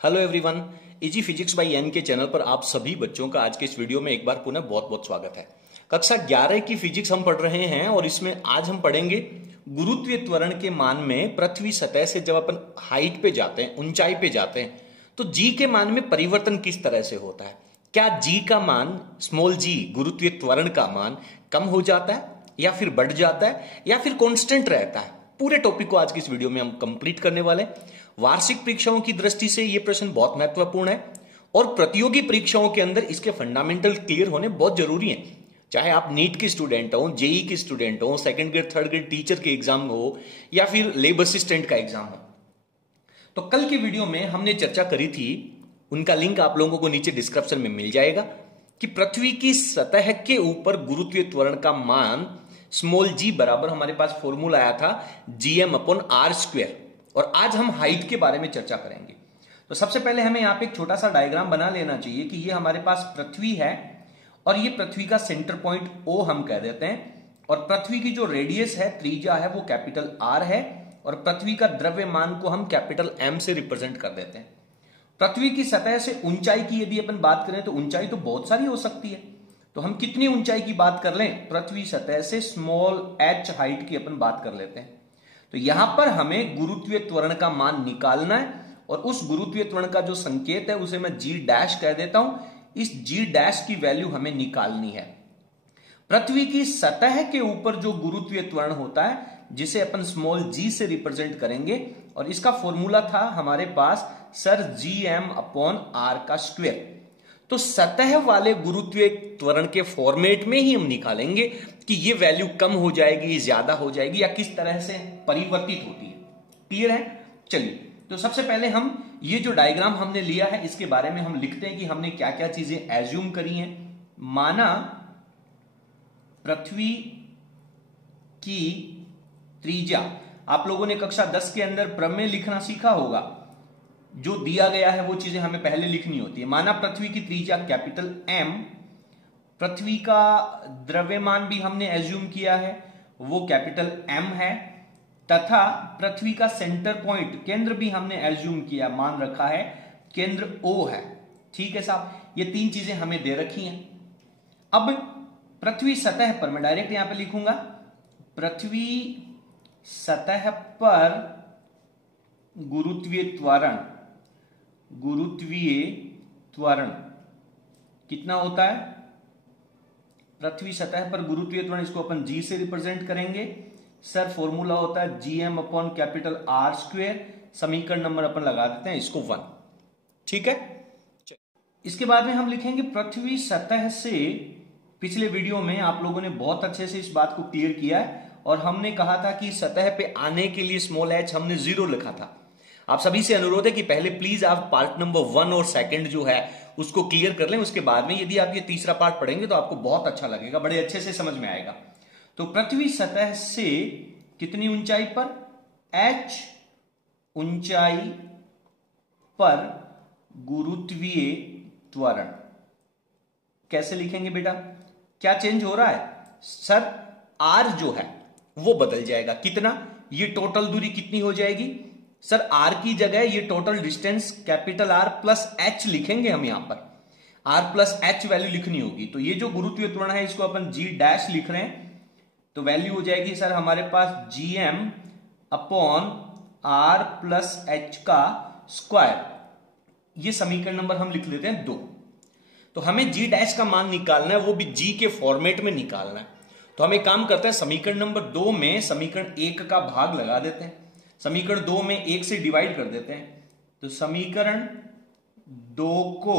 Hello everyone, easy physics by N K channel पर आप सभी बच्चों का आज के इस वीडियो में एक बार पुनः बहुत बहुत स्वागत है। कक्षा 11 की फिजिक्स हम पढ़ रहे हैं और इसमें आज हम पढ़ेंगे गुरुत्वीय त्वरण के मान में पृथ्वी सतह से जब अपन हाइट पे जाते हैं, ऊंचाई पे जाते हैं, तो जी के मान में परिवर्तन किस तरह से होता है। क्या जी का मान, स्मॉल जी, गुरुत्वीय त्वरण का मान कम हो जाता है या फिर बढ़ जाता है या फिर कांस्टेंट रहता है। पूरे टॉपिक को आज की इस वीडियो में हम कंप्लीट करने वाले हैं। वार्षिक परीक्षाओं की दृष्टि से यह प्रश्न बहुत महत्वपूर्ण है और प्रतियोगी परीक्षाओं के अंदर इसके फंडामेंटल क्लियर होने बहुत जरूरी हैं। चाहे आप नीट के स्टूडेंट हो, जेई के स्टूडेंट हो, second grade third grade teacher के एग्जाम हो या फिर लेब असिस्टेंट का एग्जाम हो। तो कल की वीडियो में हमने चर्चा करी थी, उनका लिंक आप लोगों को नीचे डिस्क्रिप्शन में मिल जाएगा, कि पृथ्वी की सतह के ऊपर गुरुत्वीय त्वरण का मान स्मॉल जी बराबर हमारे पास फॉर्मूला आया था gm/r²। और आज हम हाइट के बारे में चर्चा करेंगे। तो सबसे पहले हमें यहां पे एक छोटा सा डायग्राम बना लेना चाहिए कि ये हमारे पास पृथ्वी है और ये पृथ्वी का सेंटर पॉइंट O हम कह देते हैं, और पृथ्वी की जो रेडियस है, त्रिज्या है, वो कैपिटल R है, और पृथ्वी का द्रव्यमान को हम कैपिटल M से रिप्रेजेंट कर देते हैं। पृथ्वी की सतह से ऊंचाई की यदि अपन बात करें तो ऊंचाई तो बहुत सारी हो सकती है। तो हम कितनी ऊंचाई की बात कर लें, पृथ्वी सतह से स्मॉल h हाइट की अपन बात कर लेते हैं। तो यहां पर हमें गुरुत्वीय त्वरण का मान निकालना है और उस गुरुत्वीय त्वरण का जो संकेत है उसे मैं G डैश कह देता हूं। इस G डैश की वैल्यू हमें निकालनी है। पृथ्वी की सतह के ऊपर जो गुरुत्वीय त्वरण होता है जिसे अपन स्मॉल g से रिप्रेजेंट करेंगे, और इसका फॉर्मूला था हमारे पास सर gm/r²। तो सतह वाले गुरुत्वीय त्वरण के फॉर्मेट में ही हम निकालेंगे कि ये वैल्यू कम हो जाएगी, ज्यादा हो जाएगी या किस तरह से परिवर्तित होती है। क्लियर है? चलिए, तो सबसे पहले हम ये जो डायग्राम हमने लिया है इसके बारे में हम लिखते हैं कि हमने क्या क्या चीजें एज्यूम करी हैं। माना पृथ्वी की त्रिज्या, आप लोगों ने कक्षा 10 के अंदर प्रमेय लिखना सीखा होगा। जो दिया गया है वो चीजें हमें पहले लिखनी होती है। माना पृथ्वी की त्रिज्या कैपिटल M, पृथ्वी का द्रव्यमान भी हमने एज्यूम किया है वो कैपिटल M है, तथा पृथ्वी का सेंटर पॉइंट, केंद्र भी हमने एज्यूम किया, मान रखा है केंद्र O है। ठीक है साहब, ये तीन चीजें हमें दे रखी हैं। अब पृथ्वी सतह पर मैं डायरेक्ट यहां पे लिखूंगा, पृथ्वी सतह पर गुरुत्वीय त्वरण कितना होता है। पृथ्वी सतह पर गुरुत्वीय त्वरण, इसको अपन G से रिप्रेजेंट करेंगे। सर फॉर्मूला होता है gm/R²। समीकरण नंबर अपन लगा देते हैं इसको 1। ठीक है, इसके बाद में हम लिखेंगे पृथ्वी सतह से। पिछले वीडियो में आप लोगों ने बहुत अच्छे से इस बात को क्लियर किया है और हमने कहा था कि सतह पे आने के लिए स्मॉल h हमने 0 लिखा था। आप सभी से अनुरोध है कि पहले प्लीज आप पार्ट नंबर 1 और सेकंड जो है उसको क्लियर कर लें। उसके बाद में यदि आप ये तीसरा पार्ट पढ़ेंगे तो आपको बहुत अच्छा लगेगा, बड़े अच्छे से समझ में आएगा। तो पृथ्वी सतह से कितनी ऊंचाई पर, h ऊंचाई पर गुरुत्वीय त्वरण कैसे लिखेंगे बेटा? क्या चेंज हो रहा है सर? r जो है वो बदल जाएगा। कितना? ये टोटल दूरी कितनी हो जाएगी सर? r की जगह ये total distance capital R plus h लिखेंगे हम। यहां पर r प्लस h वैल्यू लिखनी होगी। तो ये जो गुरुत्वीय त्वरण है इसको अपन G डैश लिख रहे हैं, तो वैल्यू हो जाएगी सर हमारे पास gm/r प्लस h का स्क्वायर। ये समीकरण नंबर हम लिख लेते हैं 2। तो हमें G डैश का मान निकालना है, वो भी G के फॉर्मेट में निकालना है। तो हम एक काम करते हैं, समीकरण नंबर 2 में समीकरण 1 का भाग लगा देते हैं, समीकरण 2 में 1 से डिवाइड कर देते हैं। तो समीकरण 2 को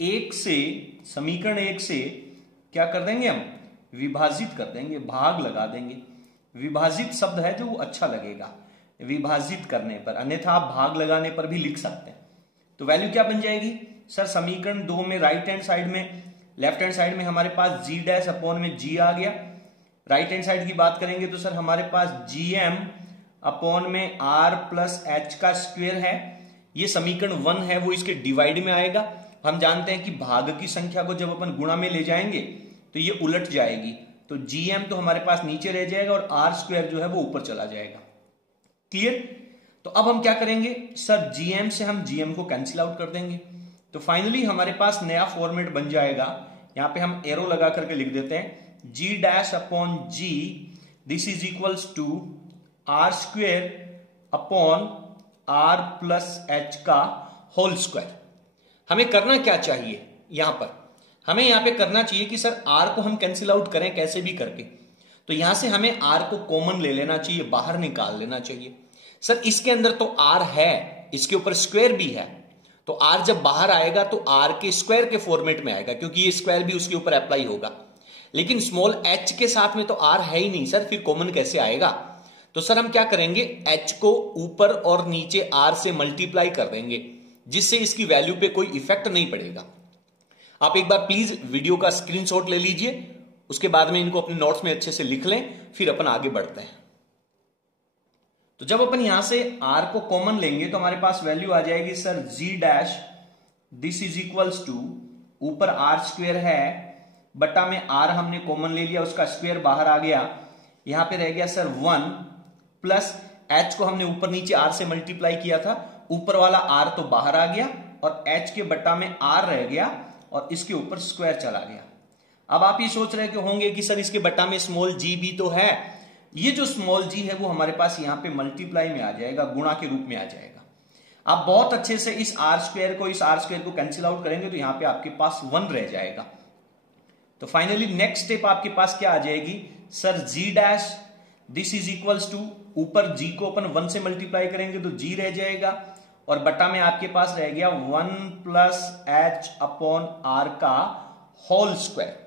1 से, समीकरण 1 से क्या कर देंगे हम? विभाजित कर देंगे, भाग लगा देंगे। विभाजित शब्द है जो अच्छा लगेगा विभाजित करने पर, अन्यथा आप भाग लगाने पर भी लिख सकते हैं। तो वैल्यू क्या बन जाएगी सर? समीकरण 2 में राइट हैंड साइड में, लेफ्ट हैंड साइड में हमारे पास G डैश अपॉन में G आ गया। राइट हैंड साइड की बात करेंगे तो सर हमारे पास gm अपॉन में R प्लस h का स्क्वायर है। ये समीकरण 1 है वो इसके डिवाइड में आएगा। हम जानते हैं कि भाग की संख्या को जब अपन गुणा में ले जाएंगे तो ये उलट जाएगी, तो gm तो हमारे पास नीचे रह जाएगा और R स्क्वायर जो है वो ऊपर चला जाएगा। क्लियर? तो अब हम क्या करेंगे सर, जीएम से हम जीएम को कैंसिल आउट कर देंगे। तो फाइनली हमारे पास नया फॉर्मेट बन जाएगा। यहां पे हम एरो लगा करके लिख देते हैं G dash upon G, this is equals to R square upon R plus H का होल स्क्वायर। हमें करना क्या चाहिए यहां पर, हमें यहां पे करना चाहिए कि सर आर को हम कैंसिल आउट करें कैसे भी करके। तो यहां से हमें आर को कॉमन ले लेना चाहिए, बाहर निकाल लेना चाहिए। सर इसके अंदर तो आर है, इसके ऊपर स्क्वायर भी है, तो आर जब बाहर आएगा तो आर के स्क्वायर के फॉर्मेट में आएगा, क्योंकि ये स्क्वायर भी उसके ऊपर अप्लाई होगा। लेकिन स्मॉल एच के साथ में तो आर है ही नहीं सर, फिर कॉमन कैसे आएगा। तो सर हम क्या करेंगे, एच को ऊपर और नीचे आर से मल्टीप्लाई कर देंगे, जिससे इसकी वैल्यू पे कोई इफेक्ट नहीं पड़ेगा। आप एक बार प्लीज वीडियो का स्क्रीनशॉट ले लीजिए, उसके बाद में इनको अपने नोट्स में अच्छे से लिख लें, फिर अपन आगे बढ़ते हैं। तो जब अपन यहां से r को कॉमन लेंगे तो हमारे पास वैल्यू आ जाएगी sir g dash, this is equals to, ऊपर r स्क्वेयर है बटा में r हमने कॉमन ले लिया, उसका स्क्वेयर बाहर आ गया, यहां पे रह गया सर 1 प्लस h को हमने ऊपर नीचे r से मल्टीप्लाई किया था, ऊपर वाला r तो बाहर आ गया और h के बटा में r रह गया और इसके ऊपर स्क्वायर चला गया। अब आप ये सोच रहे होंगे कि सर इसके बटा में स्मॉल g भी तो है, ये जो स्मॉल g है वो हमारे पास यहां पे मल्टीप्लाई में आ जाएगा, गुणा के रूप में आ जाएगा। आप बहुत अच्छे से इस r स्क्वायर को इस r स्क्वायर को कैंसिल आउट करेंगे तो यहां पे आपके पास 1 रह जाएगा। तो फाइनली नेक्स्ट स्टेप आपके पास क्या आ जाएगी sir, g dash, this is equals to, ऊपर g को अपन 1 से मल्टीप्लाई करेंगे तो g रह जाएगा और बटा में आपके पास रह गया 1 प्लस एच अपॉन आर का होल स्क्वायर।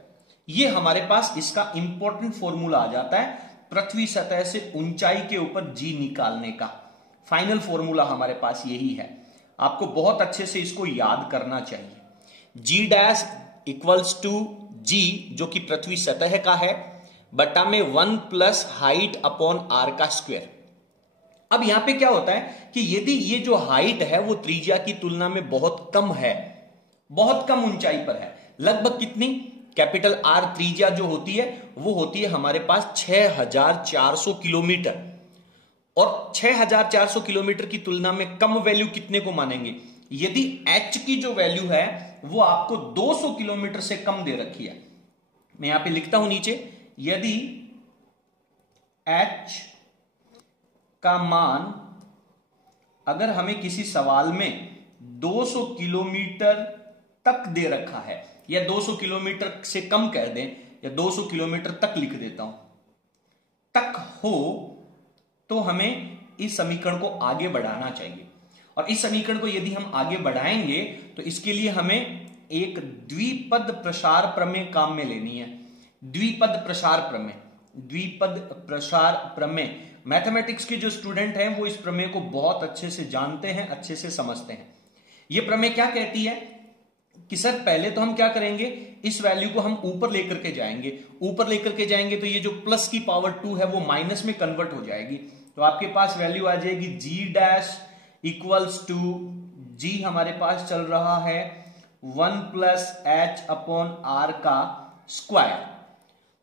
ये हमारे पास इसका इंपॉर्टेंट फॉर्मूला आ जाता है, पृथ्वी सतह से ऊंचाई के ऊपर g निकालने का फाइनल फॉर्मूला हमारे पास यही है। आपको बहुत अच्छे से इसको याद करना चाहिए। g dash equals to g, जो कि पृथ्वी सतह का है, बटा में 1 प्लस हाइट अपॉन आर का स्क्वायर। अब यहां पे क्या होता है कि यदि ये जो हाइट है वो त्रिज्या की तुलना में बहुत कम है, बहुत कम ऊंचाई पर है, लगभग कितनी, कैपिटल आर त्रिज्या जो होती है वो होती है हमारे पास 6400 किलोमीटर, और 6400 किलोमीटर की तुलना में कम वैल्यू कितने को मानेंगे, यदि h की जो वैल्यू है वो आपको 200 किलोमीटर से कम दे रखी है। मैं यहां पे लिखता हूं नीचे, यदि h का मान अगर हमें किसी सवाल में 200 किलोमीटर तक दे रखा है, या 200 किलोमीटर से कम कह दें, या 200 किलोमीटर तक लिख देता हूं, तक हो, तो हमें इस समीकरण को आगे बढ़ाना चाहिए। और इस समीकरण को यदि हम आगे बढ़ाएंगे तो इसके लिए हमें एक द्विपद प्रसार प्रमेय काम में लेनी है। द्विपद प्रसार प्रमेय, द्विपद प्रसार प्रमेय, मैथमेटिक्स के जो स्टूडेंट हैं वो इस प्रमेय को बहुत अच्छे से जानते हैं, अच्छे से समझते हैं। यह प्रमेय क्या कहती है कि सर पहले तो हम क्या करेंगे, इस वैल्यू को हम ऊपर लेकर के जाएंगे, ऊपर लेकर के जाएंगे तो ये जो प्लस की पावर 2 है वो माइनस में कन्वर्ट हो जाएगी। तो आपके पास वैल्यू आ जाएगी जी डैश इक्वल्स टू, जी हमारे पास चल रहा है 1 प्लस एच अपॉन आर का स्क्वायर,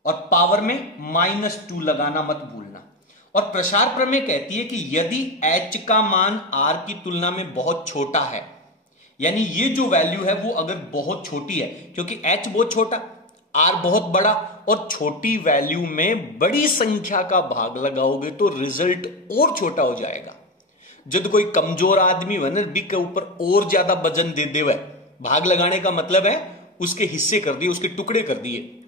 और पावर में -2 लगाना मत भूलना। और प्रसार प्रमेय कहती है कि यदि h का मान r की तुलना में बहुत छोटा है, यानी ये जो वैल्यू है वो अगर बहुत छोटी है, क्योंकि h बहुत छोटा, r बहुत बड़ा, और छोटी वैल्यू में बड़ी संख्या का भाग लगाओगे तो रिजल्ट और छोटा हो जाएगा। जब कोई कमजोर आदमी वह बिग के ऊपर और ज्यादा वजन दे दे, भाग लगाने का मतलब है उसके हिस्से कर दिए, उसके टुकड़े कर दिए।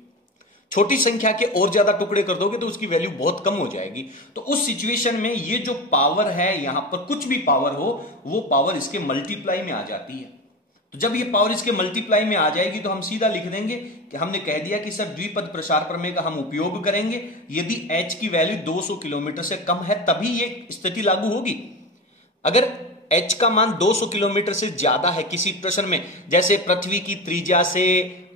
छोटी संख्या के और ज्यादा टुकड़े कर दोगे तो उसकी वैल्यू बहुत कम हो जाएगी। तो उस सिचुएशन में ये जो पावर है, यहां पर कुछ भी पावर हो, वो पावर इसके मल्टीप्लाई में आ जाती है। तो जब ये पावर इसके मल्टीप्लाई में आ जाएगी तो हम सीधा लिख देंगे कि हमने कह दिया कि सर द्विपद प्रसार प्रमेय का हम उपयोग करेंगे, यदि h की वैल्यू 200 किलोमीटर से कम है तभी ये स्थिति लागू होगी। अगर h का मान 200 किलोमीटर से ज्यादा है किसी प्रश्न में, जैसे पृथ्वी की त्रिज्या से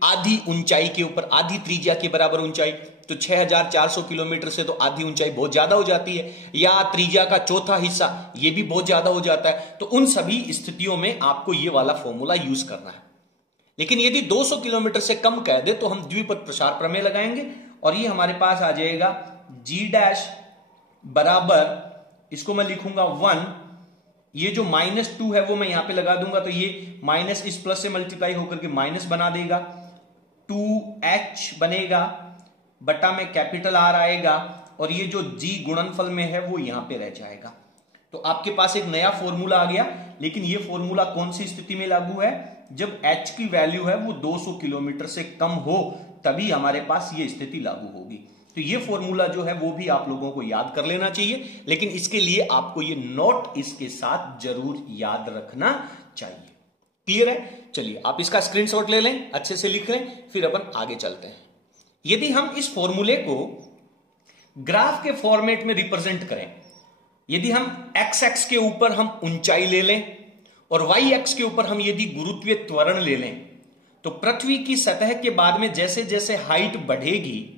आधी ऊंचाई के ऊपर, आधी त्रिज्या के बराबर ऊंचाई, तो 6400 किलोमीटर से तो आधी ऊंचाई बहुत ज्यादा हो जाती है, या त्रिज्या का चौथा हिस्सा ये भी बहुत ज्यादा हो जाता है। तो उन सभी स्थितियों में आपको ये वाला फॉर्मूला यूज करना है। लेकिन यदि 200 किलोमीटर से कम कह दे तो हम द्विपद प्रसार प्रमेय लगाएंगे, और ये हमारे पास आ जाएगा जी डैश बराबर, इसको मैं लिखूंगा 1 ये जो -2 है वो मैं यहां पे लगा दूंगा, तो ये माइनस इस प्लस से मल्टीप्लाई होकर के माइनस बना देगा, 2h बनेगा, बटा में कैपिटल R आएगा, और ये जो g गुणनफल में है वो यहां पे रह जाएगा। तो आपके पास एक नया फॉर्मूला आ गया, लेकिन ये फॉर्मूला कौन सी स्थिति में लागू है? जब h की वैल्यू है वो 200 किलोमीटर से कम हो, तभी हमारे पास ये स्थिति लागू होगी। तो ये फॉर्मूला जो है वो भी आप लोगों को याद कर लेना चाहिए, लेकिन इसके लिए आपको ये नोट इसके साथ जरूर याद रखना चाहिए। क्लियर है? चलिए आप इसका स्क्रीनशॉट ले लें, अच्छे से लिख लें, फिर अपन आगे चलते हैं। यदि हम इस फॉर्मूले को ग्राफ के फॉर्मेट में रिप्रेजेंट करें, यदि हम एक्स एक्स के ऊपर हम ऊंचाई ले लें और वाई एक्स के ऊपर हम यदि गुरुत्वीय त्वरण ले लें, तो पृथ्वी की सतह के बाद में जैसे जैसे हाइट बढ़ेगी,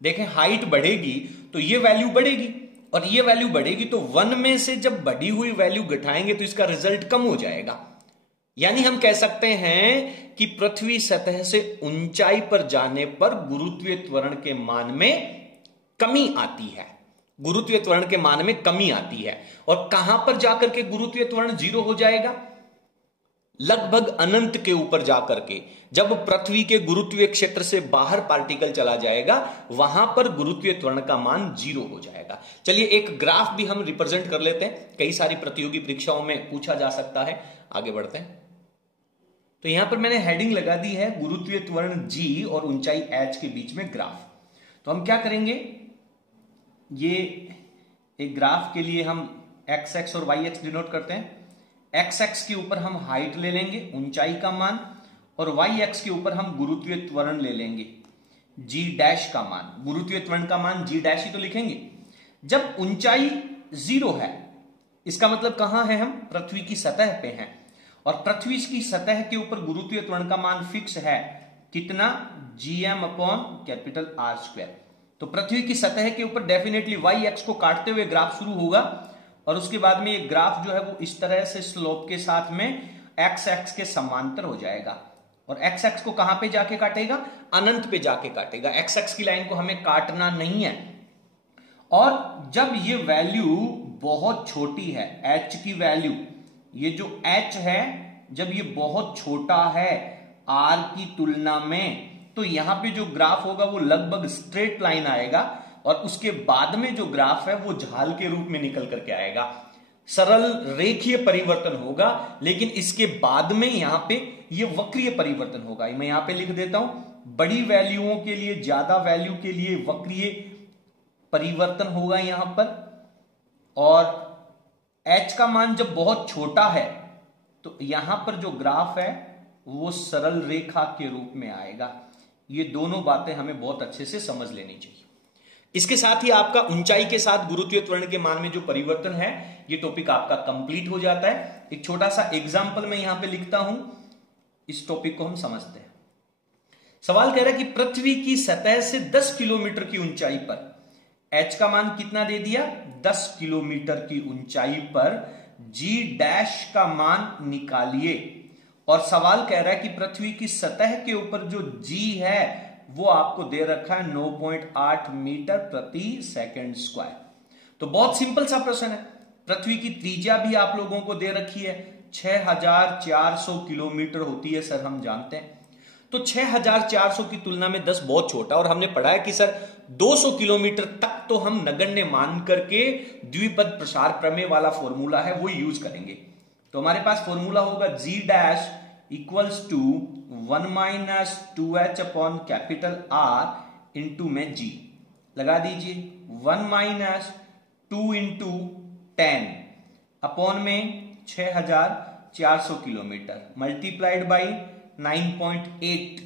देखें हाइट बढ़ेगी तो ये वैल्यू बढ़ेगी, और ये वैल्यू बढ़ेगी तो 1 में से जब बढ़ी हुई वैल्यू घटाएंगे तो इसका रिजल्ट कम हो जाएगा। यानी हम कह सकते हैं कि पृथ्वी सतह से ऊंचाई पर जाने पर गुरुत्वीय त्वरण के मान में कमी आती है, गुरुत्वीय त्वरण के मान में कमी आती है। और कहां पर जाकर के गुरुत्वीय त्वरण 0 हो जाएगा? लगभग अनंत के ऊपर जाकर के, जब पृथ्वी के गुरुत्वीय क्षेत्र से बाहर पार्टिकल चला जाएगा, वहां पर गुरुत्वीय त्वरण का मान 0 हो जाएगा। चलिए एक ग्राफ भी हम रिप्रेजेंट कर लेते हैं, कई सारी प्रतियोगी परीक्षाओं में पूछा जा सकता है। आगे बढ़ते हैं। तो यहां पर मैंने हेडिंग लगा दी है गुरुत्वीय त्वरण g और ऊंचाई h के बीच में ग्राफ। तो हम क्या करेंगे, ये एक ग्राफ के लिए हम एक्स एक्स और वाई एक्स डिनोट करते हैं। एक्स एक्स के ऊपर हम हाइट ले लेंगे, ऊंचाई का मान, और वाई एक्स के ऊपर हम गुरुत्वीय त्वरण ले लेंगे, जी डैश का मान। गुरुत्वीय त्वरण का मान जी डैश ही तो लिखेंगे। जब ऊंचाई 0 है, इसका मतलब कहां है? हम पृथ्वी की सतह पे हैं, और पृथ्वी की सतह के ऊपर गुरुत्वीय त्वरण का मान फिक्स है, कितना? gm upon capital R square. तो पृथ्वी की सतह के ऊपर डेफिनेटली वाई एक्स को काटते हुए ग्राफ शुरू होगा, और उसके बाद में ये ग्राफ जो है वो इस तरह से स्लोप के साथ में एक्स एक्स के समांतर हो जाएगा, और एक्स एक्स को कहां पे जाके काटेगा? अनंत पे जाके काटेगा। एक्स एक्स की लाइन को हमें काटना नहीं है। और जब ये वैल्यू बहुत छोटी है, h की वैल्यू, ये जो h है, जब ये बहुत छोटा है r की तुलना में, तो यहां पे जो ग्राफ होगा वो लगभग स्ट्रेट लाइन आएगा, और उसके बाद में जो ग्राफ है वो झाल के रूप में निकल करके आएगा, सरल रेखीय परिवर्तन होगा। लेकिन इसके बाद में यहां पे ये वक्रीय परिवर्तन होगा। मैं यहां पे लिख देता हूं, बड़ी वैल्यूओं के लिए, ज्यादा वैल्यू के लिए वक्रीय परिवर्तन होगा यहां पर, और h का मान जब बहुत छोटा है तो यहां पर जो ग्राफ है वो सरल रेखा के रूप में आएगा। ये दोनों बातें हमें बहुत अच्छे से समझ लेनी चाहिए। इसके साथ ही आपका ऊंचाई के साथ गुरुत्वीय त्वरण के मान में जो परिवर्तन है, ये टॉपिक आपका कंप्लीट हो जाता है। एक छोटा सा एग्जांपल मैं यहां पे लिखता हूं, इस टॉपिक को हम समझते हैं। सवाल कह रहा है कि पृथ्वी की सतह से 10 किलोमीटर की ऊंचाई पर h का मान कितना दे दिया? 10 किलोमीटर की ऊंचाई पर g डैश का मान निकालिए। और सवाल कह रहा है कि पृथ्वी की सतह के ऊपर जो g है वो आपको दे रखा है 9.8 मीटर प्रति सेकंड स्क्वायर। तो बहुत सिंपल सा प्रश्न है। पृथ्वी की त्रिज्या भी आप लोगों को दे रखी है, 6400 किलोमीटर होती है सर, हम जानते हैं। तो 6400 की तुलना में 10 बहुत छोटा, और हमने पढ़ा है कि सर 200 किलोमीटर तक तो हम नगण्य मान करके द्विपद प्रसार प्रमेय वाला फॉर्मूला है वो यूज करेंगे। तो हमारे पास फॉर्मूला होगा g dash equals to 1 minus 2h upon capital R into में g लगा दीजिए, 1 माइनस 2 इंटू 10 अपॉन में 6400 किलोमीटर मल्टीप्लाइड बाई 9.8।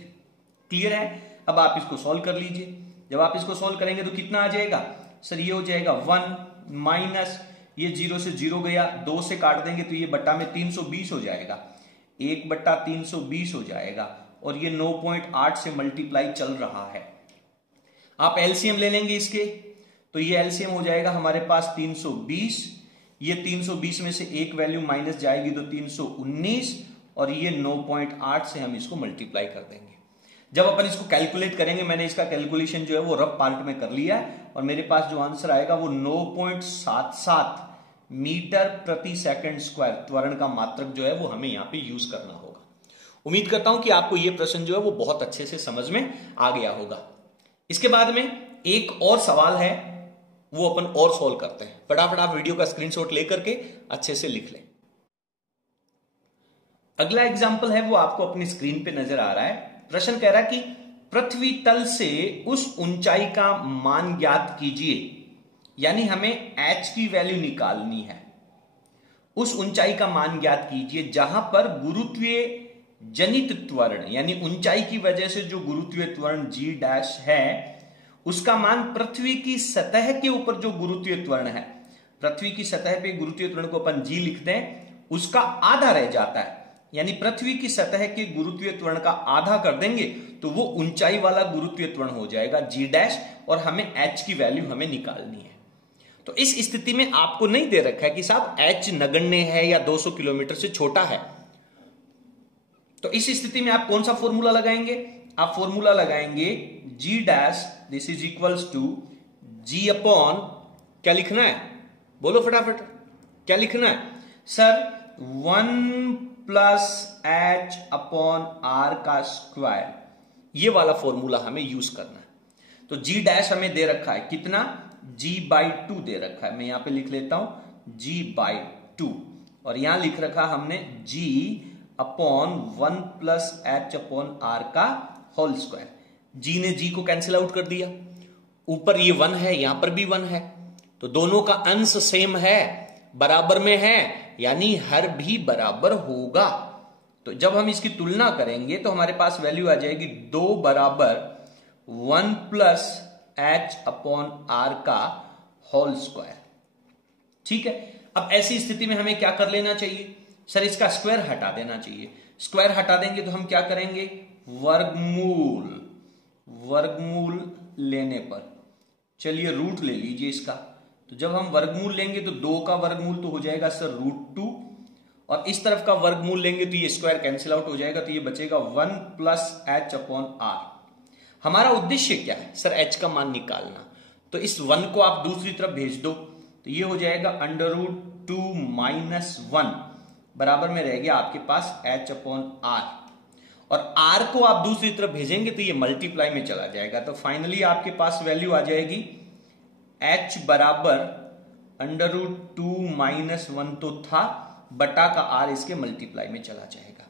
क्लियर है? अब आप इसको सॉल्व कर लीजिए। जब आप इसको सॉल्व करेंगे तो कितना आ जाएगा सर? ये हो जाएगा 1 माइनस, ये 0 से 0 गया, 2 से काट देंगे तो ये बट्टा में 320 हो जाएगा, 1/320 हो जाएगा, और ये 9.8 से मल्टीप्लाई चल रहा है। आप एलसीएम ले लेंगे इसके, तो ये एलसीएम हो जाएगा हमारे पास 320, ये 320 में से एक वैल्यू माइनस जाएगी तो 319, और ये 9.8 से हम इसको मल्टीप्लाई कर देंगे। जब अपन इसको कैलकुलेट करेंगे, मैंने इसका कैलकुलेशन जो है वो रफ पार्ट में कर लिया है, और मेरे पास जो आंसर आएगा वो 9.77 मीटर प्रति सेकंड स्क्वायर त्वरण का मात्रक जो है वो हमें यहां पे यूज करना होगा। उम्मीद करता हूं कि आपको यह प्रश्न जो है वो बहुत अच्छे से समझ में आ गया होगा। इसके बाद में एक और सवाल है, वो अपन और सॉल्व करते हैं। फटाफट आप वीडियो का स्क्रीनशॉट लेकर के अच्छे से लिख लें। अगला एग्जाम्पल है वो आपको अपनी स्क्रीन पे नजर आ रहा है। प्रश्न कह रहा है कि पृथ्वी तल से उस ऊंचाई का मान ज्ञात कीजिए, यानी हमें h की वैल्यू निकालनी है। उस ऊंचाई का मान ज्ञात कीजिए जहां पर गुरुत्वीय जनित त्वरण यानी ऊंचाई की वजह से जो गुरुत्वीय त्वरण g डैश है उसका मान पृथ्वी की सतह के ऊपर जो गुरुत्वीय त्वरण है, पृथ्वी की सतह पे गुरुत्वीय त्वरण को अपन g लिखते हैं, उसका आधा रह जाता है। यानी पृथ्वी की सतह के गुरुत्वीय त्वरण का आधा कर देंगे तो वो ऊंचाई वाला गुरुत्वीय त्वरण हो जाएगा g डैश, और हमें h की वैल्यू हमें निकालनी है। तो इस स्थिति में आपको नहीं दे रखा है कि साहब h नगण्य है या 200 किलोमीटर से छोटा है। तो इस स्थिति में आप कौन सा फॉर्मूला लगाएंगे? आप फॉर्मूला लगाएंगे g dash this is equals to g upon, क्या लिखना है बोलो फटाफट, क्या लिखना है sir? 1 plus h upon r का स्क्वायर, ये वाला फॉर्मूला हमें यूज करना है। तो g डैश हमें दे रखा है कितना? g/2 दे रखा है। मैं यहां पे लिख लेता हूं g/2, और यहां लिख रखा हमने g upon 1 plus h upon r का होल स्क्वायर। g ने g को कैंसिल आउट कर दिया, ऊपर ये 1 है, यहां पर भी 1 है, तो दोनों का अंश सेम है, बराबर में है, यानी हर भी बराबर होगा। तो जब हम इसकी तुलना करेंगे तो हमारे पास वैल्यू आ जाएगी 2 बराबर 1 प्लस h अपॉन r का होल स्क्वायर। ठीक है, अब ऐसी स्थिति में हमें क्या कर लेना चाहिए? सर इसका स्क्वायर हटा देना चाहिए। स्क्वायर हटा देंगे तो हम क्या करेंगे? वर्गमूल। वर्गमूल लेने पर, चलिए रूट ले लीजिए इसका। तो जब हम वर्गमूल लेंगे तो 2 का वर्गमूल तो हो जाएगा सर √2, और इस तरफ का वर्गमूल लेंगे तो ये स्क्वायर कैंसिल आउट हो जाएगा, तो ये बचेगा 1 प्लस h अपॉन r। हमारा उद्देश्य क्या है? सर h का मान निकालना। तो इस 1 को आप दूसरी तरफ भेज दो तो ये हो जाएगा √2 माइनस 1, बराबर में रह गया आपके पास h अपॉन r, और r को आप दूसरी तरफ भेजेंगे तो ये मल्टीप्लाई में चला जाएगा। तो फाइनली आपके पास वैल्यू आ जाएगी h बराबर √2 माइनस 1 तो था, बटा का r इसके मल्टीप्लाई में चला जाएगा।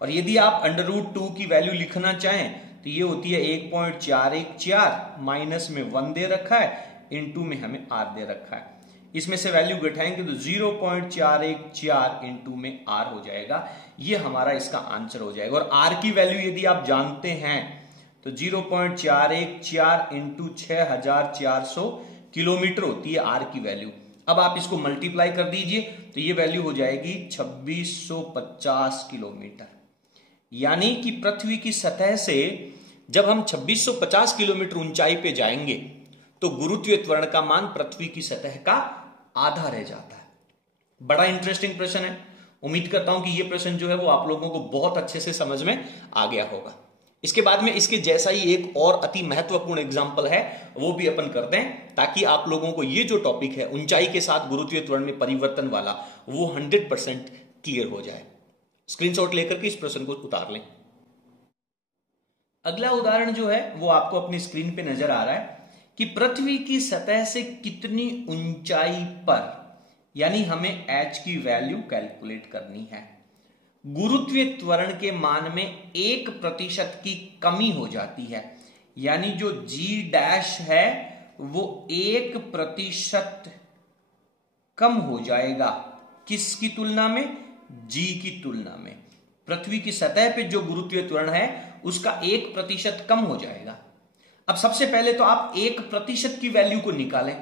और यदि आप √2 की वैल्यू लिखना चाहें तो ये होती है 1.414, माइनस में 1 दे रखा है, इनटू में हमें r दे रखा है। इसमें से वैल्यू घटाएंगे तो 0.414 इनटू में r हो जाएगा। ये हमारा इसका आंसर हो जाएगा। और r की वैल्यू यदि आप जानते हैं तो 0.414 इंटू 6400 किलोमीटर होती है r की वैल्यू। अब आप इसको मल्टीप्लाई कर दीजिए तो ये वैल्यू हो जाएगी 2650 किलोमीटर। यानी कि पृथ्वी की सतह से जब हम 2650 किलोमीटर ऊंचाई पे जाएंगे तो गुरुत्वीय त्वरण का मान पृथ्वी की सतह का आधा रह जाता है। बड़ा इंटरेस्टिंग प्रश्न है। उम्मीद करता हूं कि यह प्रश्न जो है वो आप लोगों को बहुत अच्छे से समझ में आ गया होगा। इसके बाद में इसके जैसा ही एक और अति महत्वपूर्ण एग्जाम्पल है, वो भी अपन करते हैं, ताकि आप लोगों को ये जो टॉपिक है ऊंचाई के साथ गुरुत्वीय त्वरण में परिवर्तन वाला, वो 100% क्लियर हो जाए। स्क्रीनशॉट लेकर के इस प्रश्न को उतार लें। अगला उदाहरण जो है वो आपको अपनी स्क्रीन पे नजर आ रहा है कि पृथ्वी की सतह से कितनी ऊंचाई पर, यानी हमें h की वैल्यू कैलकुलेट करनी है, गुरुत्वीय त्वरण के मान में 1% की कमी हो जाती है। यानी जो g डैश है वो 1% कम हो जाएगा। किसकी तुलना में? g की तुलना में। पृथ्वी की सतह पे जो गुरुत्वीय त्वरण है उसका 1% कम हो जाएगा। अब सबसे पहले तो आप 1% की वैल्यू को निकालें।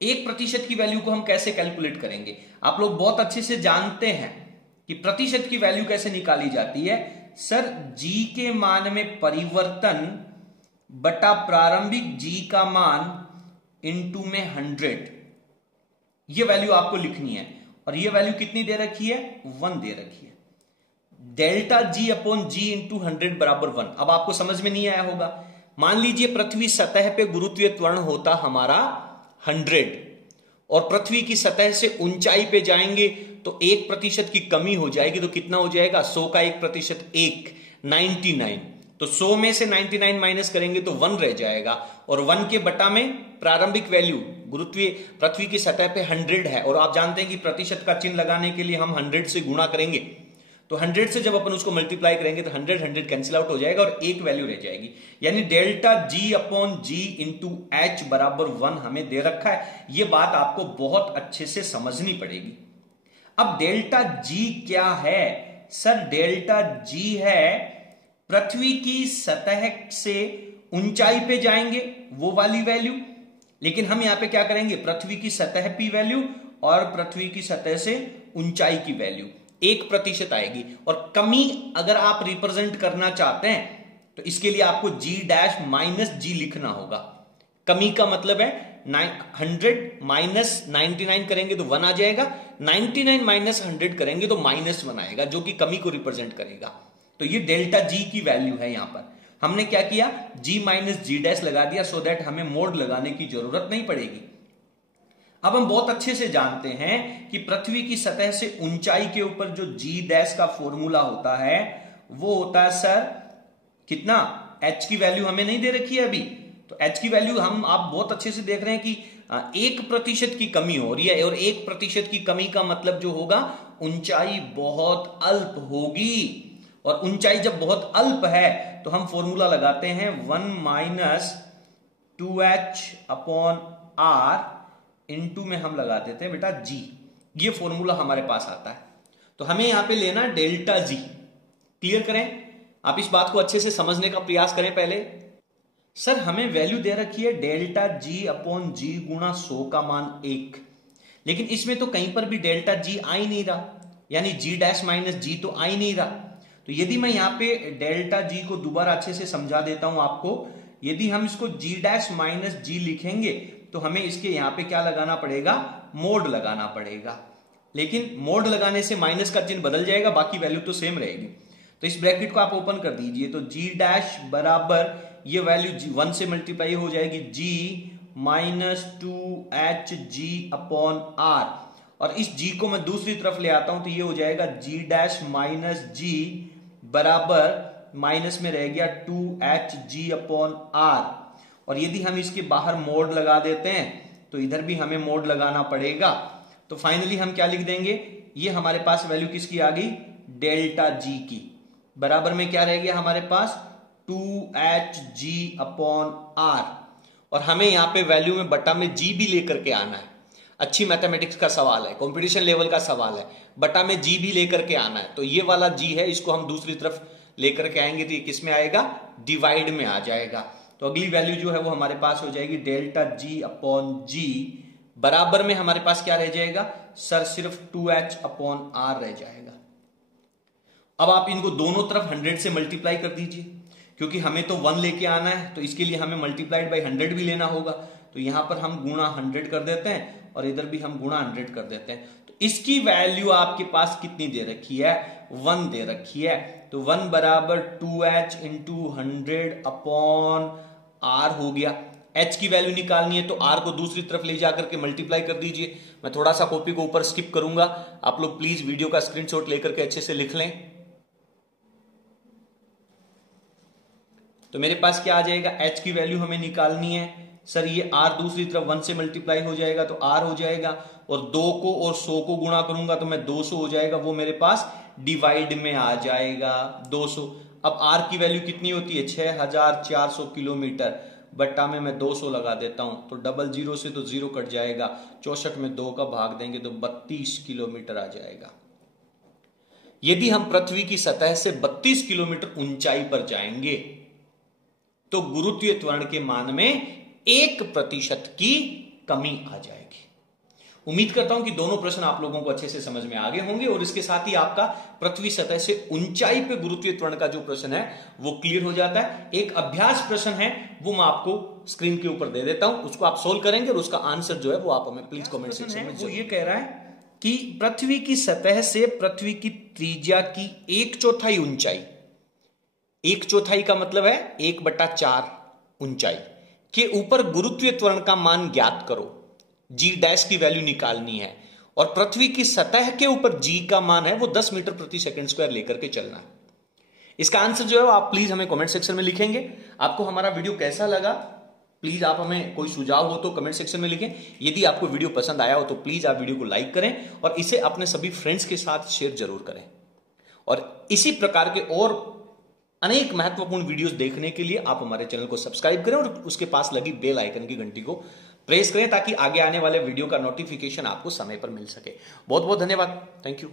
1% की वैल्यू को हम कैसे कैलकुलेट करेंगे? आप लोग बहुत अच्छे से जानते हैं कि प्रतिशत की वैल्यू कैसे निकाली जाती है। सर g के मान में परिवर्तन बटा प्रारंभिक g का मान इनटू में 100, ये वैल्यू आपको लिखनी है। और ये वैल्यू कितनी दे रखी है? 1 दे रखी है। Delta g upon g into 100 बराबर 1। अब आपको समझ में नहीं आया होगा। मान लीजिए पृथ्वी सतह पे गुरुत्वीय त्वरण होता हमारा 100 और पृथ्वी की सतह से ऊंचाई पे जाएंगे तो 1% की कमी हो जाएगी। तो कितना हो जाएगा? 100 का 1%, 99। तो 100 में से 99 माइनस करेंगे तो 1 रह जाएगा, और 1 के बटा में प्रारंभिक वैल्यू गुरुत्वीय पृथ्वी की सतह पे 100 है, और आप जानते हैं कि प्रतिशत का चिन्ह लगाने के लिए हम 100 से गुणा करेंगे। तो 100 से जब अपन उसको मल्टीप्लाई करेंगे तो 100 कैंसिल आउट हो जाएगा और एक वैल्यू रह जाएगी, यानी डेल्टा जी अपॉन जी इंटू एच बराबर 1 हमें दे रखा है। यह बात आपको बहुत अच्छे से समझनी पड़ेगी। अब डेल्टा जी क्या है? सर डेल्टा जी है पृथ्वी की सतह से ऊंचाई पे जाएंगे वो वाली वैल्यू, लेकिन हम यहां पे क्या करेंगे? पृथ्वी की सतह की वैल्यू और पृथ्वी की सतह से ऊंचाई की वैल्यू 1% आएगी। और कमी अगर आप रिप्रेजेंट करना चाहते हैं तो इसके लिए आपको जी डैश माइनस जी लिखना होगा। कमी का मतलब है 100 माइनस 99 करेंगे तो 1 आ जाएगा, 99 माइनस 100 करेंगे तो -1 आएगा, जो कि कमी को रिप्रेजेंट करेगा। तो ये डेल्टा जी की वैल्यू है। यहां पर हमने क्या किया? जी माइनस जी डैश लगा दिया, सो दैट हमें मोड लगाने की जरूरत नहीं पड़ेगी। अब हम बहुत अच्छे से जानते हैं कि पृथ्वी की सतह से ऊंचाई के ऊपर जो जी डैश का फॉर्मूला होता है वो होता है सर कितना? एच की वैल्यू हमें नहीं दे रखी है अभी, तो एच की वैल्यू आप बहुत अच्छे से देख रहे हैं कि 1% की कमी हो रही है, और 1% की कमी का मतलब जो होगा ऊंचाई बहुत अल्प होगी। और ऊंचाई जब बहुत अल्प है तो हम फॉर्मूला लगाते हैं 1 minus 2h upon are, into में हम लगा देते हैं बेटा जी। ये फॉर्मूला हमारे पास आता है। तो हमें यहां पे लेना डेल्टा जी। क्लियर करें, आप इस बात को अच्छे से समझने का प्रयास करें। पहले सर हमें वैल्यू दे रखी है डेल्टा जी अपॉन जी गुणा 100 का मान 1, लेकिन इसमें तो कहीं पर भी डेल्टा जी आ ही नहीं रहा, यानी जी डैश माइनस जी तो आ ही नहीं रहा। तो यदि मैं यहां पे डेल्टा जी को दोबारा अच्छे से समझा देता हूं आपको, यदि हम इसको जी डैश माइनस जी लिखेंगे तो हमें इसके यहां पे क्या लगाना पड़ेगा? मोड लगाना पड़ेगा। लेकिन मोड लगाने से माइनस का चिन्ह बदल जाएगा, बाकी वैल्यू तो सेम रहेगी। तो इस ब्रैकेट को आप ओपन कर दीजिए, तो जी डैश बराबर ये वैल्यू 1 से मल्टीप्लाई हो जाएगी, G minus 2h G upon R, और इस जी को मैं दूसरी तरफ ले आता हूं तो ये हो जाएगा जी डैश माइनस जी बराबर माइनस में रह गया 2h जी अपॉन आर। और यदि हम इसके बाहर मोड लगा देते हैं तो इधर भी हमें मोड लगाना पड़ेगा। तो फाइनली हम क्या लिख देंगे? ये हमारे पास वैल्यू किसकी आ गई? डेल्टा जी की। बराबर में क्या रह गया हमारे पास? 2h G upon R. और हमें यहां पे वैल्यू में बटा में जी भी लेकर के आना है। अच्छी मैथमेटिक्स का सवाल है, कंपटीशन लेवल का सवाल है, बटा में जी भी लेकर के आना है। तो ये वाला जी है, इसको हम दूसरी तरफ लेकर के आएंगे तो ये किस में आएगा? डिवाइड में आ जाएगा। तो अगली वैल्यू जो है वो हमारे पास हो जाएगी डेल्टा जी अपॉन जी, बराबर में हमारे पास क्या रह जाएगा? सर सिर्फ 2h अपॉन आर रह जाएगा। अब आप इनको दोनों तरफ 100 से मल्टीप्लाई कर दीजिए, क्योंकि हमें तो 1 लेके आना है, तो इसके लिए हमें मल्टीप्लाइड बाई 100 भी लेना होगा। तो यहां पर हम गुणा 100 कर देते हैं और इधर भी हम गुणा 100 कर देते हैं। तो इसकी वैल्यू आपके पास कितनी दे रखी है? 1 दे रखी है। तो 1 बराबर 2h इंटू 100 अपॉन आर हो गया। h की वैल्यू निकालनी है तो r को दूसरी तरफ ले जाकर के मल्टीप्लाई कर दीजिए। मैं थोड़ा सा कॉपी को ऊपर स्किप करूंगा, आप लोग प्लीज वीडियो का स्क्रीनशॉट लेकर के अच्छे से लिख लें। तो मेरे पास क्या आ जाएगा? h की वैल्यू हमें निकालनी है। सर ये r दूसरी तरफ 1 से मल्टीप्लाई हो जाएगा तो r हो जाएगा, और 2 को और 100 को गुणा करूंगा तो मैं 200 हो जाएगा, वो मेरे पास डिवाइड में आ जाएगा 200। अब r की वैल्यू कितनी होती है? 6400 किलोमीटर, बट्टा में मैं 200 लगा देता हूं तो डबल जीरो से तो जीरो कट जाएगा, 64 में 2 का भाग देंगे तो 32 किलोमीटर आ जाएगा। यदि हम पृथ्वी की सतह से 32 किलोमीटर ऊंचाई पर जाएंगे तो गुरुत्वीय त्वरण के मान में 1% की कमी आ जाएगी। उम्मीद करता हूं कि दोनों प्रश्न आप लोगों को अच्छे से समझ में आ गए होंगे, और इसके साथ ही आपका पृथ्वी सतह से ऊंचाई पे गुरुत्वीय त्वरण का जो प्रश्न है वो क्लियर हो जाता है। एक अभ्यास प्रश्न है वो मैं आपको स्क्रीन के ऊपर दे देता हूं, उसको आप सोल्व करेंगे और उसका आंसर जो है वो आप हमें प्लीज कमेंट सेक्शन में। वो ये कह रहा है कि पृथ्वी की सतह से पृथ्वी की त्रिज्या की 1/4 ऊंचाई, 1/4 का मतलब है 1/4 ऊंचाई के ऊपर गुरुत्वीय त्वरण का मान ज्ञात करो, जी डैश की वैल्यू निकालनी है और पृथ्वी की सतह के ऊपर जी का मान है वो 10 मीटर प्रति सेकंड स्क्वायर लेकर के चलना है। इसका आंसर जो है आप प्लीज हमें कमेंट सेक्शन में लिखेंगे। आपको हमारा वीडियो कैसा लगा प्लीज आप हमें कोई सुझाव हो तो कमेंट सेक्शन में लिखें। यदि आपको वीडियो पसंद आया हो तो प्लीज आप वीडियो को लाइक करें और इसे अपने सभी फ्रेंड्स के साथ शेयर जरूर करें। और इसी प्रकार के और अनेक महत्वपूर्ण वीडियोस देखने के लिए आप हमारे चैनल को सब्सक्राइब करें और उसके पास लगी बेल आइकन की घंटी को प्रेस करें ताकि आगे आने वाले वीडियो का नोटिफिकेशन आपको समय पर मिल सके। बहुत बहुत धन्यवाद। Thank you.